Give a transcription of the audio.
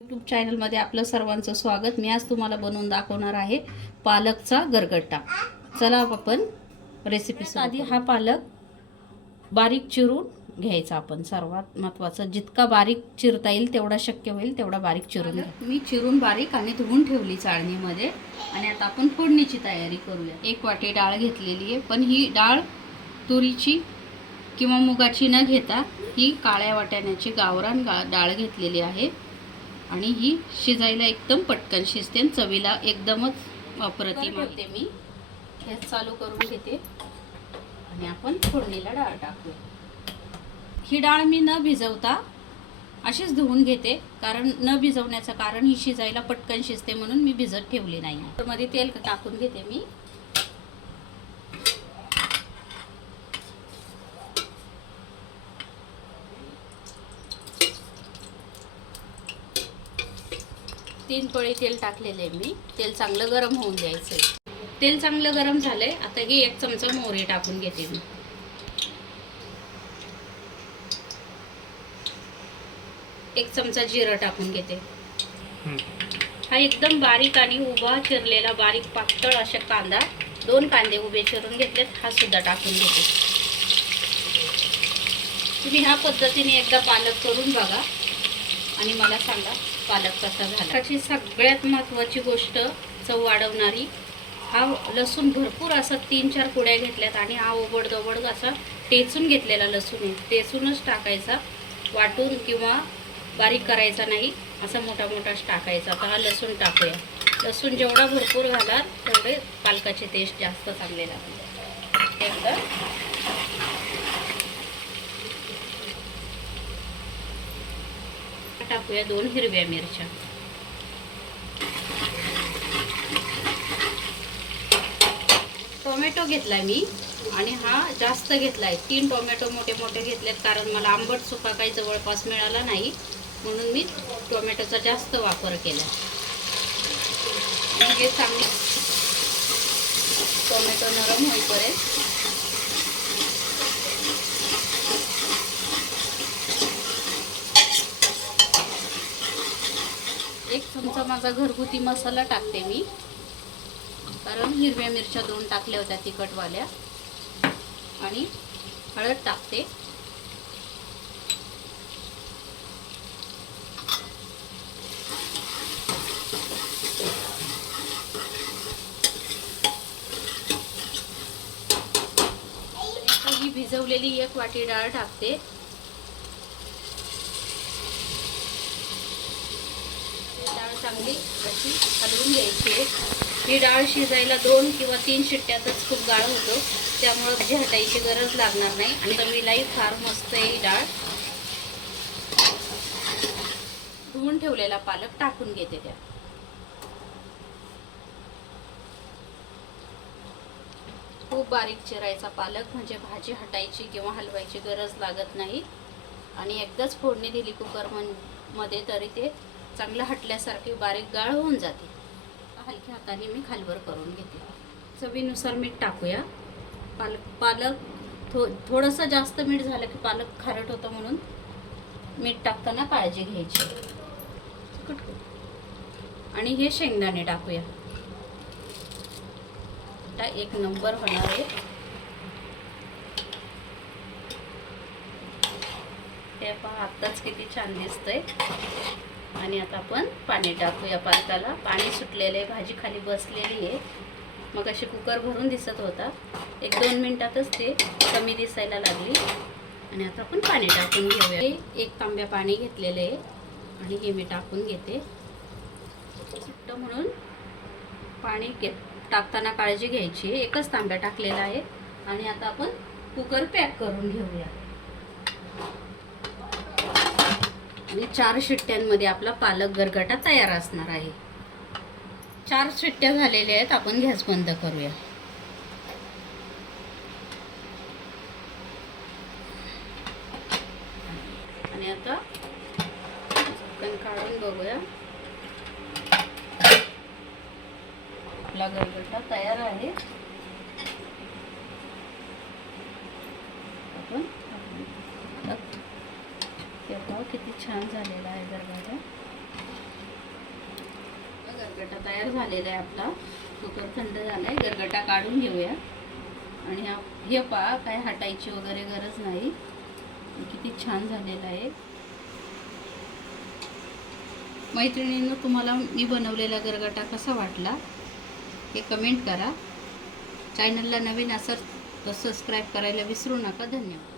YouTube चॅनलमध्ये आपलं सर्वांचं स्वागत. मी आज तुम्हाला बनवून दाखवणार आहे पालकचा गरगट्टा. चला आपण रेसिपी आधी हा पालक बारीक चिरून घ्यायचा आपण. सर्वात महत्त्वाचं जितका बारीक चिरता येईल तेवढा शक्य होईल तेवढा बारीक चिरून घ्या. मी चिरून बारीक आणि धुवून ठेवली चाळणीमध्ये. आणि आता आपण फोडणीची तयारी करूया. एक वाटी डाळ घेतलेली आहे पण ही डाळ तुरीची किंवा मुगाची न घेता ही काळ्या वाटाण्याची गावरान गा डाळ घेतलेली आहे. आणि ही शिजायला एकदम पटकन शिजते आणि चवीला एकदमच अप्रतिम होते मी. गॅस चालू करून घेते. आणि आपण फोडणीला डाळ टाकूया ही डाळ मी न भिजवता अशीच धुवून घेते. कारण न भिजवण्याचं कारण ही शिजायला पटकन शिजते म्हणून मी भिजत ठेवली नाही. मध्ये तेल टाकून घेते मी. तीन पळी तेल टाकलेले आहे मी. तेल चांगलं गरम होऊन द्यायचं आहे. तेल चांगलं गरम झालंय. आता ही एक चमचा मोहरी टाकून घेते मी. एक चमचा जिरं टाकून घेते. हा एकदम बारीक आणि उभा चिरलेला बारीक पातळ अशा कांदा. दोन कांदे उभे चिरून घेतलेत. हा सुद्धा टाकून घेते. तुम्ही ह्या पद्धतीने एकदा पालक करून बघा. आणि मला सांगा पालक कसा झाला? त्याची सगळ्यात महत्त्वाची गोष्ट चव वाढवणारी हा लसूण भरपूर असा तीन चार कुड्या घेतल्यात आणि हा ओबड दबड असा टेचून घेतलेला लसूण टेचूनच टाकायचा वाटून किंवा बारीक करायचा नाही असा मोठा मोठाच टाकायचा. आता हा लसूण टाकूया. लसूण जेवढा भरपूर घालाल तेवढे पालकाचे टेस्ट जास्त चांगले लागले एकदा टाकूया दोन हिरव्या मिरच्या. टोमॅटो घेतलाय मी आणि हा जास्त घेतलाय. तीन टोमॅटो मोठे मोठे घेतलेत कारण मला आंबट सुका काही जवळपास मिळाला नाही. म्हणून मी टोमॅटोचा जास्त वापर केला हे टोमॅटो नरम होईपर्यंत चमचा माझा घरगुती मसाला टाकते मी. कारण हिरव्या मिरच्या दोन टाकल्या होत्या तिखटवाल्या. आणि हळद टाकते. ही भिजवलेली एक वाटी डाळ टाकते डाळ चांगली अशी हलवून घ्यायची आहे. ही डाळ शिजायला दोन किंवा तीन शिट्ट्यातच खूप गाळ होतो. त्यामुळं भाजी हटायची गरज लागणार नाही. आणि चवीलाही फार मस्त आहे ही डाळ. धुवून ठेवलेला पालक टाकून घेते त्या खूप बारीक चिरायचा पालक म्हणजे भाजी हटायची किंवा हलवायची गरज लागत नाही. आणि एकदाच फोडणी दिली कुकरमध्ये तरी ते चांगलं हटल्यासारखी बारीक गाळ होऊन जाते. हलक्या हाताने मी खालवर करून घेते. चवीनुसार मीठ टाकूया. पालक पालक थो थोडंसं जास्त मीठ झालं की पालक खारट होतं म्हणून मीठ टाकताना काळजी घ्यायची. आणि हे शेंगदाणे टाकूया. आता एक नंबर होणार आहे. हे पहा आत्ताच किती छान दिसतंय. आणि आता आपण पाणी टाकूया पालकाला. पाणी सुटलेलं आहे भाजी खाली बसलेली आहे. मग अशी कुकर भरून दिसत होता. एक दोन मिनटातच ते कमी दिसायला लागली. आणि आता आपण पाणी टाकून घेऊया. एक तांब्या पाणी घेतलेलं आहे. आणि हे मी टाकून घेते. सुट्ट म्हणून पाणी घेत टाकताना काळजी घ्यायची एकच तांब्या टाकलेला आहे. आणि आता आपण कुकर पॅक करून घेऊया. आणि चार शिट्ट्यांमध्ये आपला पालक गरगटा तयार असणार आहे. चार शिट्ट्या झालेल्या आहेत आपण गॅस बंद करूया. आणि आता चिकन काढून बघूया. आपला गरगटा तयार आहे. आपण किती छान झालेला आहे गरगटा गरगटा तयार झालेला आहे आपला. कुकर थंड झाला आहे गरगटा काढून घेऊया. आणि हा हे पहा काय हटायची वगैरे गरज नाही. किती छान झालेला आहे. मैत्रिणीनं तुम्हाला मी बनवलेला गरगटा कसा वाटला? हे कमेंट करा. चॅनलला नवीन असं तर सबस्क्राईब करायला विसरू नका. धन्यवाद.